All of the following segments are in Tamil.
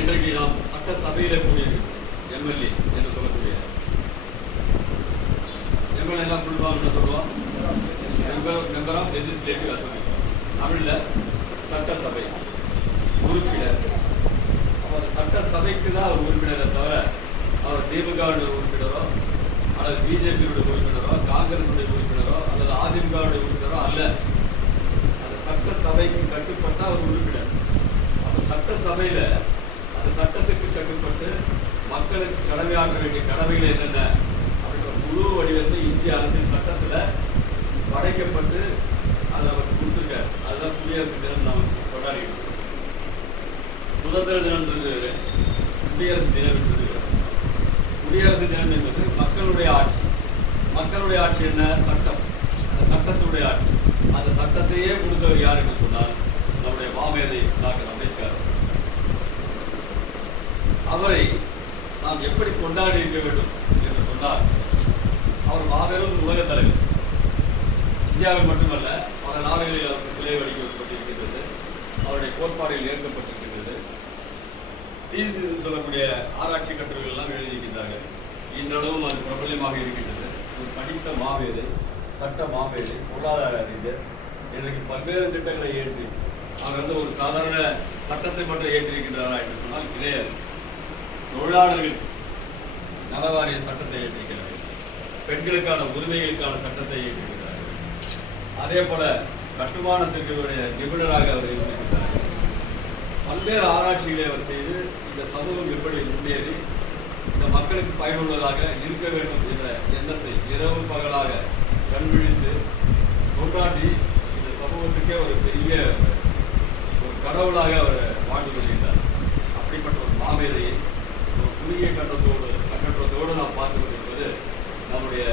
இன்றைக்கு நாம் சட்டசபையில கூடியிருக்கிறோம். எம்எல்ஏ என்று சொல்லக்கூடிய எம்எல்ஏ எல்லாம் ஃபுல் ஃபார்ம் என்ன சொல்லுவோம்? மெம்பர் ஆஃப் லெஜிஸ்லேட்டிவ் அசம்பிளி, தமிழில் சட்டசபை உறுப்பினர். அப்போ அந்த சட்டசபைக்கு தான் அவர் உறுப்பினரை தவிர அவர் திமுகவுடைய உறுப்பினரோ அல்லது பிஜேபியுடைய உறுப்பினரோ காங்கிரஸுடைய உறுப்பினரோ அல்லது அதிமுகவுடைய உறுப்பினரோ அல்ல. அந்த சட்டசபைக்கு கட்டுப்பட்ட அவர் உறுப்பினர். அந்த சட்டசபையில அந்த சட்டத்துக்கு கட்டுப்பட்டு மக்களுக்கு கடமையாற்ற வேண்டிய கடமைகள் என்னென்ன அப்படின்ற முழு வடிவத்தை இந்திய அரசின் சட்டத்தில் படைக்கப்பட்டு அதை நமக்கு கொடுத்துருக்காரு. அதுதான் குடியரசு தினம் நாம் கொண்டாடிக்கிறோம். சுதந்திர தினம்ன்றது குடியரசு தினம் என்பது. குடியரசு தினம் என்பது மக்களுடைய ஆட்சி. மக்களுடைய ஆட்சி என்ன? சட்டம். அந்த சட்டத்துடைய ஆட்சி. அந்த சட்டத்தையே கொடுத்தவர் யார் என்று சொன்னால் நம்முடைய மாமேதை டாக்டர் அம்பேத்கர். அவரை நாம் எப்படி கொண்டாடி இருக்க வேண்டும் என்று சொன்னால், அவர் மாபெரும் உலக தலைவர். இந்தியாவில் மட்டுமல்ல, பல நாடுகளில் அவருக்கு சிலை வடிக்கப்பட்டிருக்கின்றது. அவருடைய கோட்பாடுகள் ஏற்கப்பட்டிருக்கின்றது. தீசிஸ் சொல்லக்கூடிய ஆராய்ச்சி கட்டுரைகள் எல்லாம் எழுதியிருக்கின்றார்கள். இன்றளவும் அது பிரபல்யமாக இருக்கின்றது. ஒரு படித்த மாவேதை, சட்ட மாவேதை, பொருளாதார அறிஞர். இன்றைக்கு பல்வேறு திட்டங்களை ஏற்றி அவர் வந்து ஒரு சாதாரண சட்டத்தை மட்டும் ஏற்றிருக்கின்றாரா என்று சொன்னால் கிடையாது. தொழிலாளர்கள் நலவாரிய சட்டத்தை ஏற்றிருக்கிறார்கள். பெண்களுக்கான உரிமைகளுக்கான சட்டத்தை ஏற்றிருக்கிறார்கள். அதே போல கட்டுமானத்திற்கு நிபுணராக அவர் இருந்திருக்கிறார்கள். பல்வேறு ஆராய்ச்சிகளை அவர் செய்து இந்த சமூகம் எப்படி முன்னேறி இந்த மக்களுக்கு பயனுள்ளதாக இருக்க வேண்டும் என்ற எண்ணத்தை இரவு பகலாக கண்விழித்து கொண்டாடி இந்த சமூகத்துக்கே ஒரு பெரிய ஒரு கடவுளாக அவர் வாழ்ந்து கொண்டிருந்தார். அப்படிப்பட்ட ஒரு மாமேதையை ஒரு குறுகிய கண்ணோட்டத்தோடு நாம் பார்த்து கொண்டிருப்பது நம்முடைய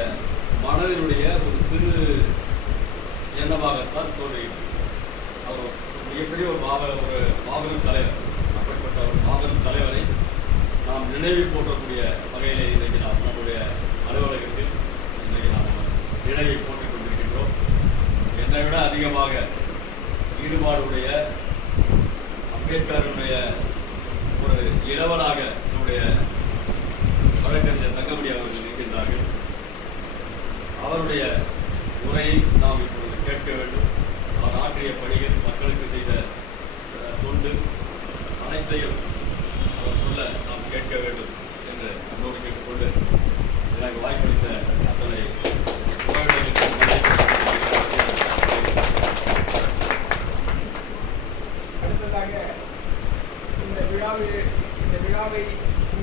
மனதினுடைய ஒரு சிறு எண்ணமாகத்தான் தோன்றுகிறது. அவர் மிகப்பெரிய ஒரு மாபெரும் தலைவர். அப்படிப்பட்ட ஒரு மாபெரும் தலைவரை நாம் நினைவு போற்றக்கூடிய வகையிலே இன்றைக்கு நாம் நம்முடைய அலுவலகத்தில் இன்றைக்கு நாம் நினைவை போட்டுக் கொண்டிருக்கின்றோம். என்னை விட அதிகமாக ஈடுபாடுடைய அம்பேத்கருடைய ஒரு இளவலாக நம்முடைய வழக்கறிஞர் தங்கமணி அவர்கள் இருக்கின்றார்கள். அவருடைய உரையை நாம் இப்பொழுது கேட்க வேண்டும். அவர் ஆற்றிய பணிகள், மக்களுக்கு செய்த தொண்டு அனைத்தையும் அவர் சொல்ல நாம் கேட்க வேண்டும் என்று அன்போடு கேட்டுக்கொண்டு எனக்கு வாய்ப்பளித்த அத்தனை அடுத்ததாக இந்த விழாவை